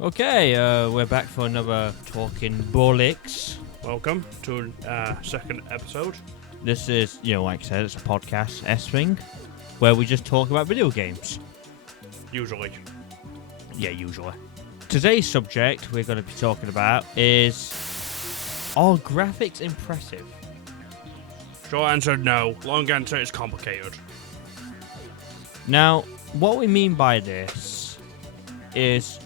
Okay, we're back for another Talking Bollocks. Welcome to second episode. This is, like I said, it's a podcast S-thing, where we just talk about video games. Usually. Yeah, usually. Today's subject we're going to be talking about is, are graphics impressive? Short answer, no. Long answer is complicated. Now, what we mean by this is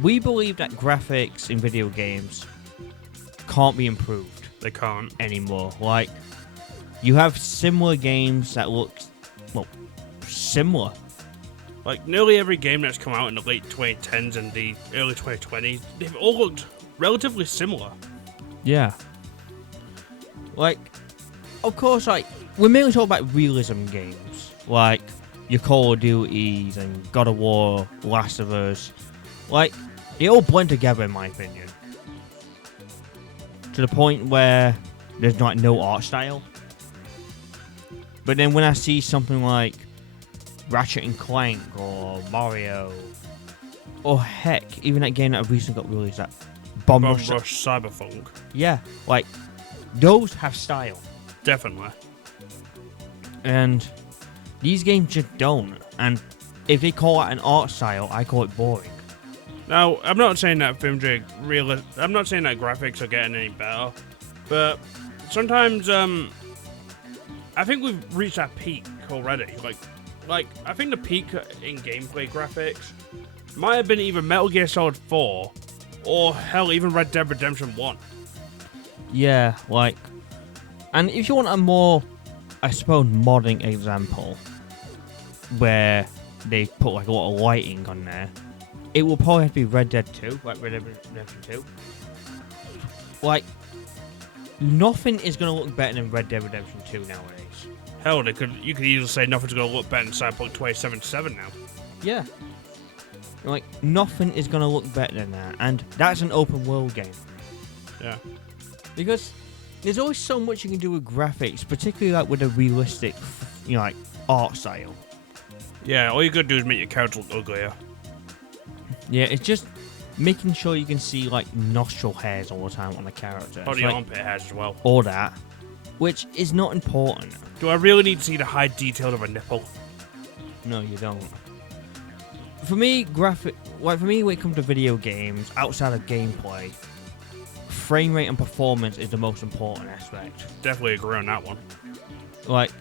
we believe that graphics in video games can't be improved. They can't. Anymore. Like, you have similar games that look, similar. Like, nearly every game that's come out in the late 2010s and the early 2020s, they've all looked relatively similar. Yeah. Like, of course, we're mainly talking about realism games. Like, your Call of Duties and God of War, Last of Us. Like, they all blend together, in my opinion. To the point where there's no art style. But then when I see something like Ratchet and Clank or Mario, or heck, even that game that I've recently got released, that Bomb Rush Cyberpunk. Yeah, like, those have style. Definitely. And these games just don't. And if they call it an art style, I call it boring. Now, I'm not saying that I'm not saying that graphics are getting any better, but sometimes I think we've reached that peak already. Like I think the peak in gameplay graphics might have been either Metal Gear Solid 4 or hell, even Red Dead Redemption 1. Yeah, like, and if you want a more, I suppose, modern example where they put like a lot of lighting on there, it will probably have to be Red Dead 2, like Red Dead Redemption 2. Like, nothing is going to look better than Red Dead Redemption 2 nowadays. Hell, you could easily say nothing's going to look better than Cyberpunk 2077 now. Yeah. Like, nothing is going to look better than that, and that's an open world game. Yeah. Because there's always so much you can do with graphics, particularly like with a realistic, like, art style. Yeah, all you gotta do is make your character look uglier. Yeah, it's just making sure you can see, like, nostril hairs all the time on the character. Probably armpit hairs as well. All that, which is not important. Do I really need to see the high detail of a nipple? No, you don't. For me, when it comes to video games, outside of gameplay, frame rate and performance is the most important aspect. Definitely agree on that one. Like,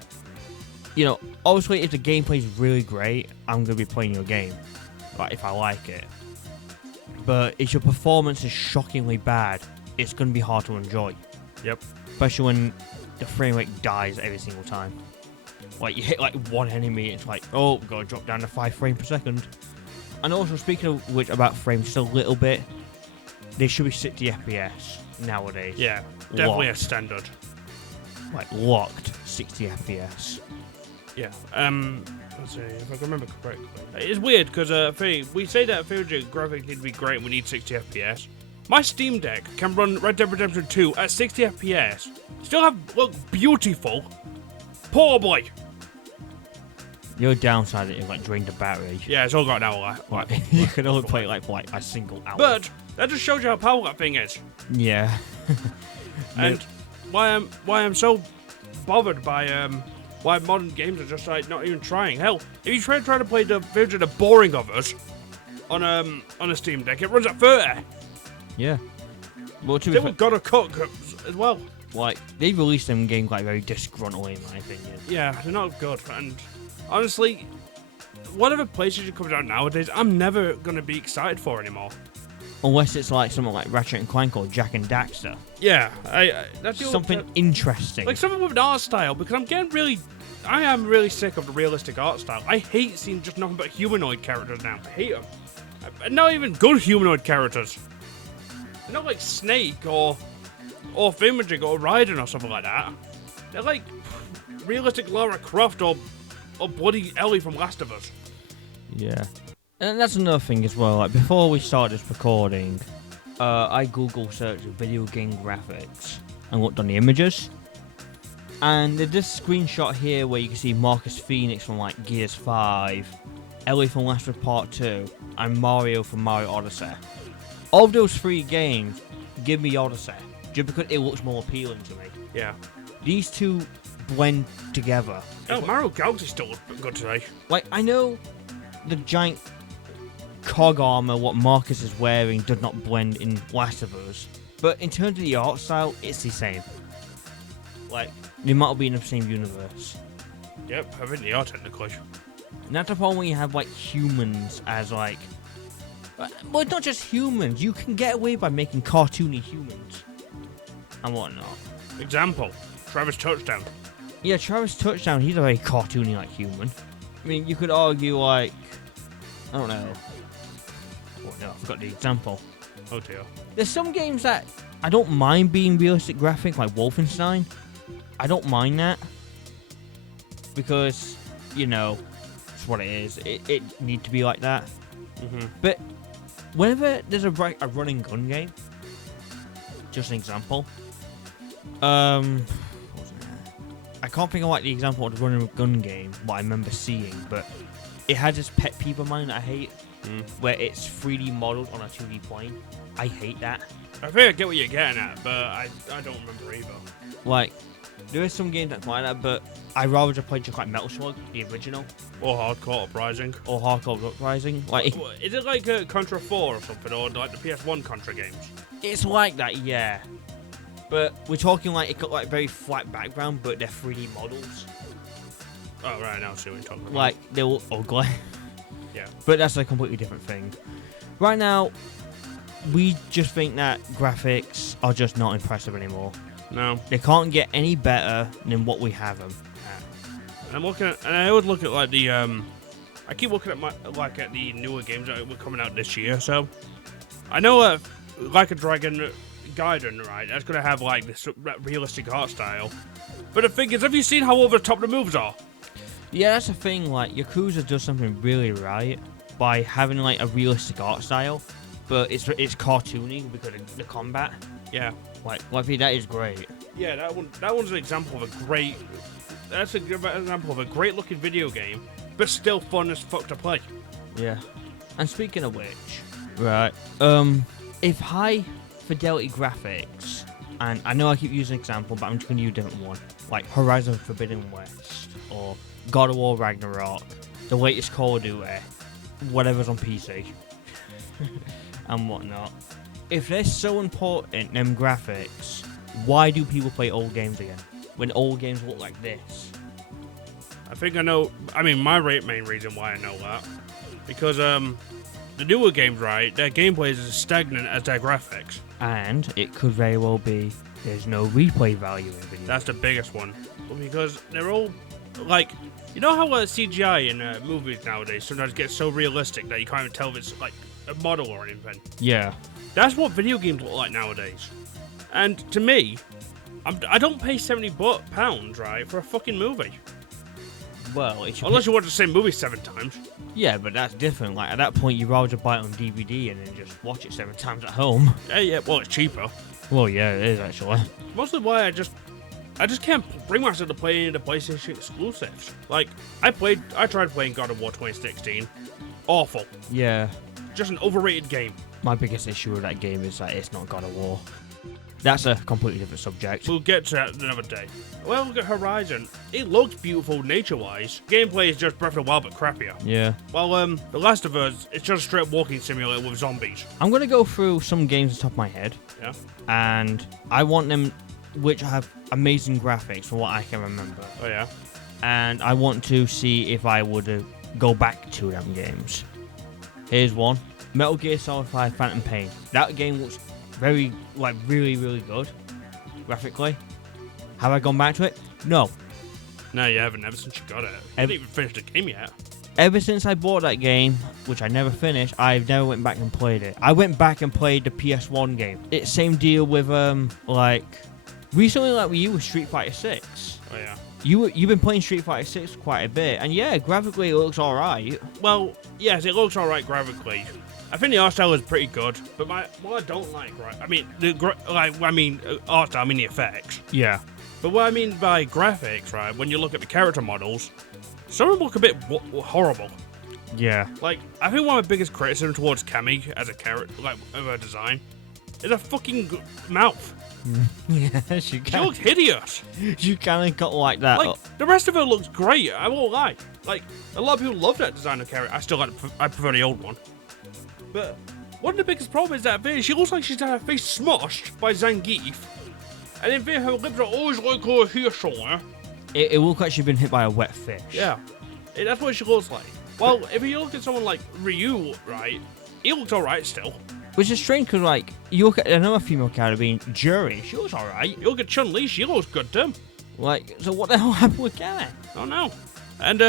obviously if the gameplay is really great, I'm going to be playing your game. Like, if I like it. But if your performance is shockingly bad, it's going to be hard to enjoy. Yep. Especially when the frame rate dies every single time. Like, you hit like one enemy, it's like, oh, we've got to drop down to 5 frames per second. And also, speaking of which, about frames just a little bit, they should be 60 FPS nowadays. Yeah, definitely locked. A standard. Like, locked 60 FPS. Yeah. Let's see if I can remember correctly. It's weird because we say that graphics need to be great and we need 60 FPS. My Steam Deck can run Red Dead Redemption 2 at 60 FPS. Still look beautiful. Poor boy. Your downside is like drain the battery. Yeah, it's all got now. Like you can only play it for like a single hour. But that just shows you how powerful that thing is. Yeah. And why I'm so bothered by why modern games are just like not even trying. Hell, if you try to play the version of boring of us on a Steam Deck, it runs at 30. Yeah. Well, They were gotta cook as well. Like, they released them games like very disgruntling, in my opinion. Yeah, they're not good. And honestly, whatever PlayStation comes out nowadays, I'm never gonna be excited for anymore. Unless it's like something like Ratchet and Clank or Jak and Daxter. Yeah, that's something interesting. Like something with an art style, because I am really sick of the realistic art style. I hate seeing just nothing but humanoid characters now. I hate them. Not even good humanoid characters. They're not like Snake or Thingamajig or Raiden or something like that. They're like realistic Lara Croft or bloody Ellie from Last of Us. Yeah. And that's another thing as well. Like, before we started this recording, I Google searched video game graphics and looked on the images. And there's this screenshot here where you can see Marcus Phoenix from like Gears 5 Ellie from Last of Us Part 2, and Mario from Mario Odyssey. Of those 3 games, give me Odyssey, just because it looks more appealing to me. Yeah. These two blend together. Oh, Mario Galaxy still looks good today. Like, I know the giant cog armor what Marcus is wearing does not blend in Last of Us, but in terms of the art style, it's the same. Like, they might be in the same universe. Yep, I think they are technically. And that's the problem when you have, like, humans as, like... Well, it's not just humans. You can get away by making cartoony humans. And whatnot. Example, Travis Touchdown. Yeah, Travis Touchdown, he's a very cartoony, like, human. I mean, you could argue, like... I don't know. Oh, no, I forgot the example. Oh, dear. There's some games that I don't mind being realistic graphic, like Wolfenstein. I don't mind that. Because, you know, it's what it is. It need to be like that. Mm-hmm. But whenever there's a running gun game, just an example. What was it? I can't think of like the example of the running gun game, what I remember seeing, but it had this pet peeve of mine that I hate, where it's 3D modeled on a 2D plane. I hate that. I think I get what you're getting at, but I don't remember either. Like, there is some games that's like that, but I'd rather just play just like Metal Slug, the original. Or Hardcore Uprising. Or Hardcore Uprising. Like, Is it like Contra 4 or something, or like the PS1 Contra games? it's like that, yeah. But we're talking like it got like very flat background, but they're 3D models. Oh, right, now I see what you're talking about. Like, they look ugly. Yeah. But that's a completely different thing. Right now, we just think that graphics are just not impressive anymore. No. They can't get any better than what we have them at. I'm looking at, and I always look at like the I keep looking at at the newer games that were coming out this year. So I know Like a Dragon Gaiden, right? That's gonna have like this realistic art style. But the thing is, have you seen how over the top the moves are? Yeah, that's the thing. Like, Yakuza does something really right by having like a realistic art style, but it's cartoony because of the combat. Yeah. Like that is great. Yeah, that one's an example of a great. That's an example of a great looking video game, but still fun as fuck to play. Yeah. And speaking of which, right, if high fidelity graphics, and I know I keep using an example, but I'm just gonna use a different one, like Horizon Forbidden West or God of War Ragnarok, the latest Call of Duty, whatever's on PC, and whatnot. If they're so important, them graphics, why do people play old games again? When old games look like this? I think I know. I mean, my main reason why I know that, because the newer games, right, their gameplay is as stagnant as their graphics. And it could very well be there's no replay value in video. That's the biggest one, because they're all like, you know how CGI in movies nowadays sometimes gets so realistic that you can't even tell if it's like a model or anything. Yeah. That's what video games look like nowadays. And to me, I don't pay £70, right, for a fucking movie. Well, it should unless you watch the same movie 7 times. Yeah, but that's different. Like, at that point, you'd rather buy it on DVD and then just watch it 7 times at home. Yeah, well, it's cheaper. Well, yeah, it is, actually. Mostly why I just can't bring myself to play any of the PlayStation exclusives. Like, I tried playing God of War 2016. Awful. Yeah. Just an overrated game. My biggest issue with that game is that it's not God of War. That's a completely different subject. We'll get to that another day. Well, look at Horizon. It looks beautiful nature-wise. Gameplay is just Breath of the Wild, but crappier. Yeah. Well, The Last of Us, it's just a straight walking simulator with zombies. I'm going to go through some games off the top of my head. Yeah. And I want them which have amazing graphics from what I can remember. Oh, yeah? And I want to see if I would go back to them games. Here's one. Metal Gear Solid 5 Phantom Pain. That game looks very, like, really, really good, graphically. Have I gone back to it? No. No, you haven't, ever since you got it. You haven't even finished the game yet. Ever since I bought that game, which I never finished, I've never went back and played it. I went back and played the PS1 game. It's same deal with, like, recently, like, with you with Street Fighter 6. Oh, yeah. You've been playing Street Fighter 6 quite a bit, and yeah, graphically it looks alright. Well, yes, it looks alright graphically. I think the art style is pretty good, but what I don't like, right? I mean, art style, I mean the effects. Yeah. But what I mean by graphics, right? When you look at the character models, some of them look a bit horrible. Yeah. Like, I think one of my biggest criticism towards Cammy as a character, like, of her design, is her fucking mouth. Yeah, she She kind looks hideous. of got like that. Like, the rest of her looks great, I won't lie. Like, a lot of people love that design of character. I prefer the old one. But one of the biggest problems is that she looks like she's had her face smushed by Zangief. And then her lips are always like here somewhere. It looks like she's been hit by a wet fish. Yeah. That's what she looks like. Well, if you look at someone like Ryu, right, he looks alright still. Which is strange because, like, you look at another female character being Jury, she looks alright. You look at Chun-Li, she looks good too. Like, so what the hell happened with Gary? I don't know. And,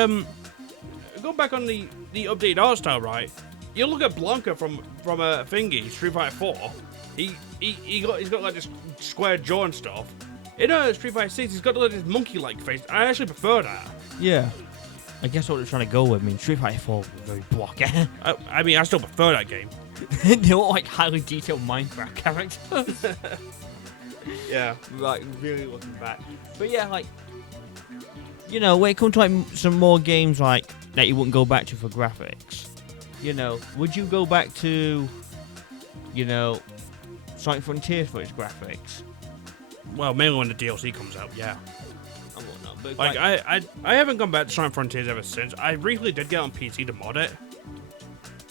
go back on the updated art style, right? You look at Blanca from Thingy, Street Fighter 4. He's got like this square jaw and stuff. In Street Fighter 6, he's got like this monkey-like face. I actually prefer that. Yeah. I guess what they're trying to go with. I mean, Street Fighter 4 was very blocky. I mean, I still prefer that game. They look like highly detailed Minecraft characters. Yeah. Like, really looking back. But yeah, like, you know, when it comes to like some more games like that you wouldn't go back to for graphics, you know, would you go back to, you know, Sonic Frontiers for its graphics? Well, mainly when the DLC comes out, yeah. And whatnot, but Like, I haven't gone back to Sonic Frontiers ever since. I briefly did get on PC to mod it.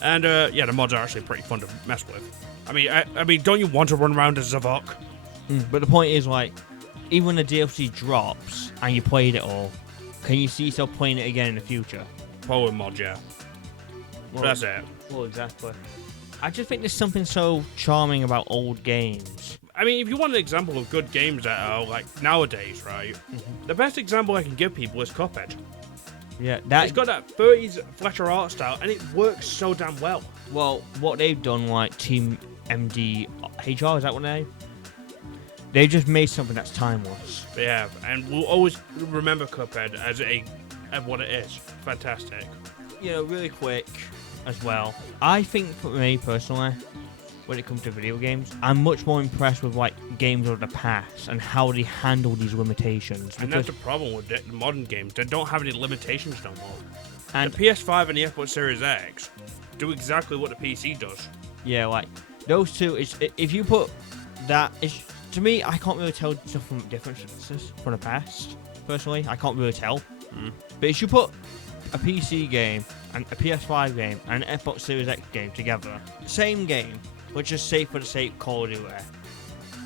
And, yeah, the mods are actually pretty fun to mess with. I mean, don't you want to run around as Zavok? But the point is, like, even when the DLC drops and you played it all, can you see yourself playing it again in the future? Probably mod, yeah. Well, That's it. Well, exactly. I just think there's something so charming about old games. I mean, if you want an example of good games that are, like, nowadays, right? The best example I can give people is Cuphead. Yeah, It's got that 30s Fletcher art style, and it works so damn well. Well, what they've done, like Team MDHR, is that what they? They just made something that's timeless. They have, and we'll always remember Cuphead as what it is. Fantastic. You know, really quick as well. I think for me personally, when it comes to video games, I'm much more impressed with like games of the past and how they handle these limitations. And that's the problem with the modern games. They don't have any limitations no more. And the PS5 and the Xbox Series X do exactly what the PC does. yeah, like those two. If you put that, to me, I can't really tell stuff from differences from the past. Personally, I can't really tell. But if you put a PC game and a PS5 game and an Xbox Series X game together, same game, but just say for the sake Call of Duty,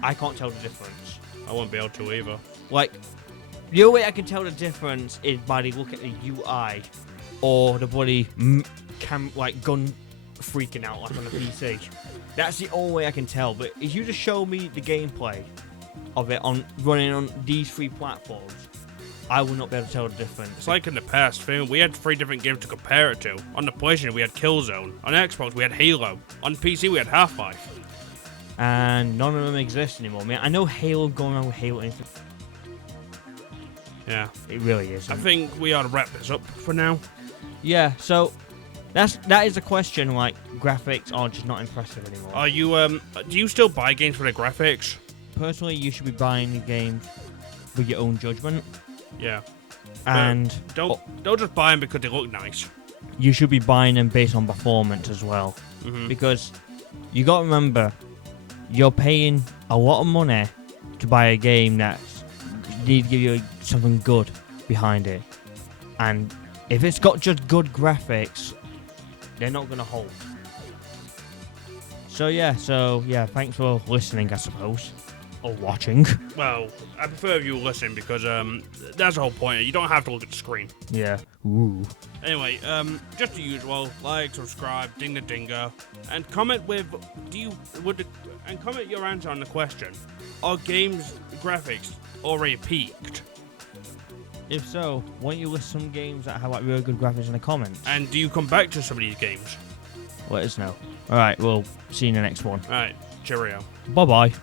I can't tell the difference. I won't be able to either. Like, the only way I can tell the difference is by the look at the UI or the bloody gun freaking out like on the PC. That's the only way I can tell. But if you just show me the gameplay of it on running on these three platforms, I will not be able to tell the difference. It's like in the past, we had 3 different games to compare it to. On the PlayStation, we had Killzone. On Xbox, we had Halo. On PC, we had Half-Life. And none of them exist anymore. I mean, I know Halo going around with Halo. Yeah. It really is. I think we ought to wrap this up for now. Yeah, so that is the question. Like, graphics are just not impressive anymore. Are you, do you still buy games for the graphics? Personally, you should be buying the games with your own judgment. Yeah. And don't just buy them because they look nice. You should be buying them based on performance as well. Because you got to remember, you're paying a lot of money to buy a game that needs to give you something good behind it. And if it's got just good graphics, they're not going to hold. So yeah, thanks for listening, I suppose. Or watching. Well, I prefer if you listen because that's the whole point. You don't have to look at the screen. Yeah. Ooh. Anyway, just the usual. Like, subscribe, ding the dinger, and comment with comment your answer on the question. Are games graphics already peaked? If so, why don't you list some games that have like really good graphics in the comments? And do you come back to some of these games? Let us know. Alright, we'll see you in the next one. Alright, cheerio. Bye bye.